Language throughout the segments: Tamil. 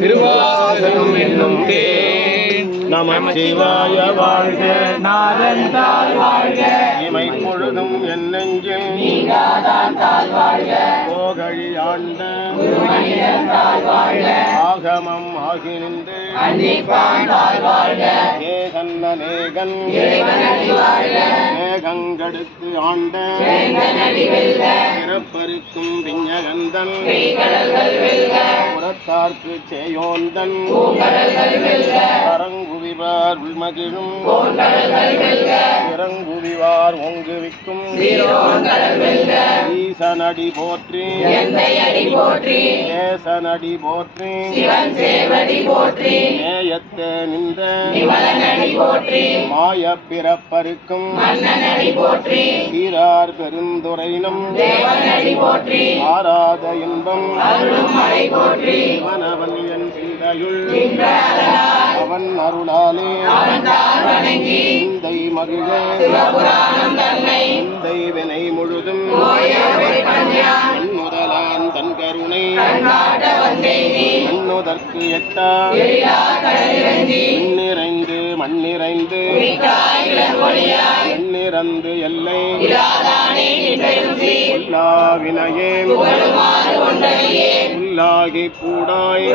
திருவாசகம் என்னும் தேன் நமச்சிவாய வாழ்க. நாதந்தால் வாழ்க. இமை பொழுதும் என் நெஞ்சில். நீங்காதான் வாழ்க. போகழி ஆண்ட ஆகமம் ஆகி நின்று அன்னிப்பான் தாழ் வாழ்க மேகங்கடுத்து ஆண்ட பிறப்பருக்கும் விஞ்ஞகந்தன் புறத்தார்க்கு சேயோந்தன் உள்மகிழும் இறங்குவிவார் ஓங்குவிக்கும் ஈசனடி போற்றி. அடி போற்றி. ஏசனடி போற்றி. சிவன் சேவடி போற்றி. நேயத்த நின்ற. மாய பிறப்பருக்கும் சீரார் பெருந்துரையினம். ஆராத இன்பம். அவனவன் என் சிந்தையுள். அவன் அருளாலே. சிந்தை மகிழ. சிந்தை வினை மண்ணுதற்கு எட்டா. எழிலா மண்ணிறைந்து. மண்ணிறைந்து எல்லை. இலாதானே உள்ளாகி கூடாய்.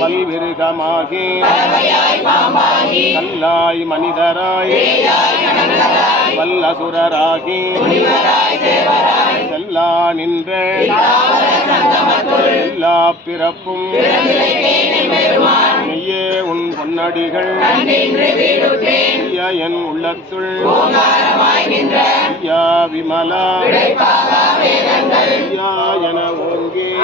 பல்விருகமாகி. கல்லாய் மனிதராய். வல்லசுரராகி. செல்லா நின்ற எல்லா பிறப்பும் பிறந்திழைத்தேன் உன் பொன்னடிகள். என் உள்ளத்துள். ஐயா விமலா. ஐயா என ஓங்கே.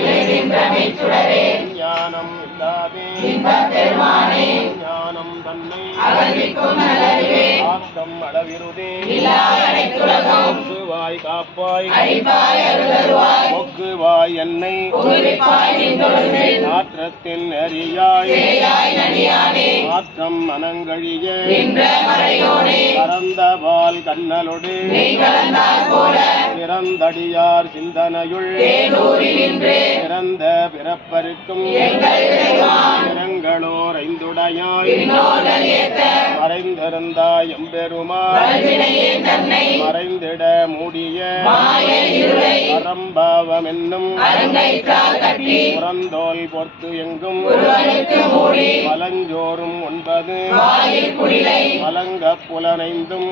நின்ற மெய்ச்சுடரே ஞானம் இல்லாதே. இன்பப் பெருமானே ஞானம் தன்னை அகழ்விக்கும் நல்லறிவே ஆக்கம் அளவிருதே. இல்லாய் அனைத்துலகம் வாய் காப்பாய். அழிப்பாய் அருளருவாய். மொக்குவாய் என்னை புகுவிப்பாய் நின்றொழுந்து நாற்றத்தின் நெறியாய். சேயாய் நடியானே மாற்றம் மனங்கழிய நின்ற மறையோனே. பரந்த பால் கண்ணலொடு. போல. பிறந்தடியார் சிந்தனையுள் பிறந்த பிறப்பருக்கும் நிறங்களோர் ஐந்துடையாய் மறைந்திருந்தாய் தன்னை மறைந்திட மூடிய பரம்பாவம் என்னும் புறந்தோல் பொர்த்து எங்கும் பலஞ்சோறும் ஒன்பது மலங்க புலனைந்தும்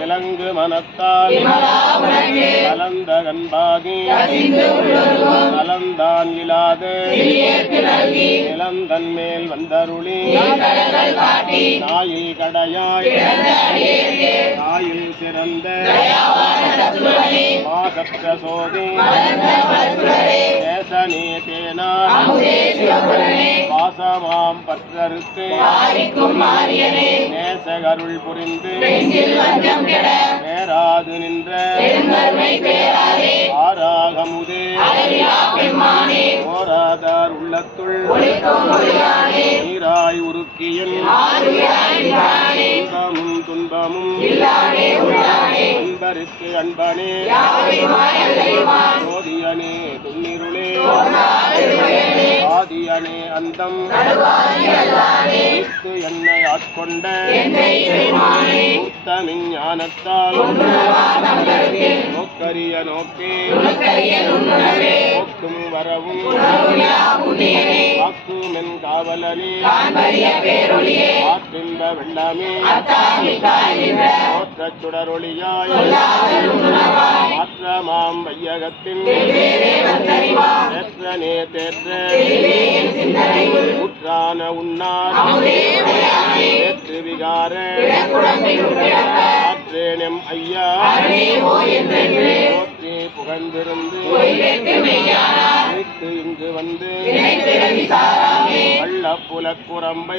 விலங்கு மனத்தால் கலந்த கண்பாகி கலந்தான் நல்கி நிலந்தன் மேல் வந்தருளி நாயில் கடையாய் நாயில் சிறந்த சிவபுரனே பாசமாம் பற்றறுத்து. பாரிக்கும் மாரியனே நேசகருள் புரிந்து நெஞ்சில் பேராது நின்ற ஆராகமுதே போராதார் ஓராதார் உள்ளத்துள் நீராய் உருக்கியன் ஆறுகிறாய் துன்பமும் அன்பருக்கு அன்பனே. ஜோதியனே துன்னிருளே. ஆதியனே அந்தம். என்னை ஆட்கொண்ட. மூத்தமின் ஞானத்தால் நோக்கரிய நோக்கே. போக்கும் வரவும். காக்குமென் காவலனே. ஆற்றின்ப வெள்ளமே. மாற்ற நின்ற தோற்றச் சுடரொளியாய் மாற்றமாம் வையகத்தின் வெவ்வேறே வந்தறிவாம் தேற்றனே தேற்ற ஊற்றான உண்ணார் விகார ஐயா போற்றி புகழ்ந்திருந்து இங்கு வந்து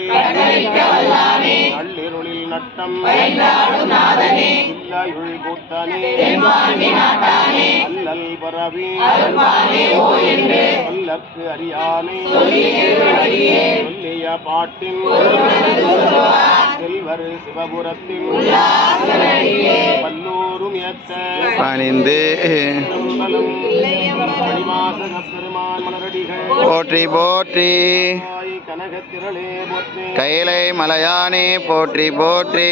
கட்டளைக்க வல்லானே நள்ளிருளில் நட்டம். இல்லையுள் கூட்டனே அல்லல் பரவி சொல்லற்கு அறியானை. சொல்லிய பாட்டின். ஒருவனது சொல்லுவார் செல்வ அரு சிவபுரத்தில் உல்லாசவழியே பல்லோரும் பணிந்து போற்றி போற்றி. கைலை மலையானே போற்றி போற்றி.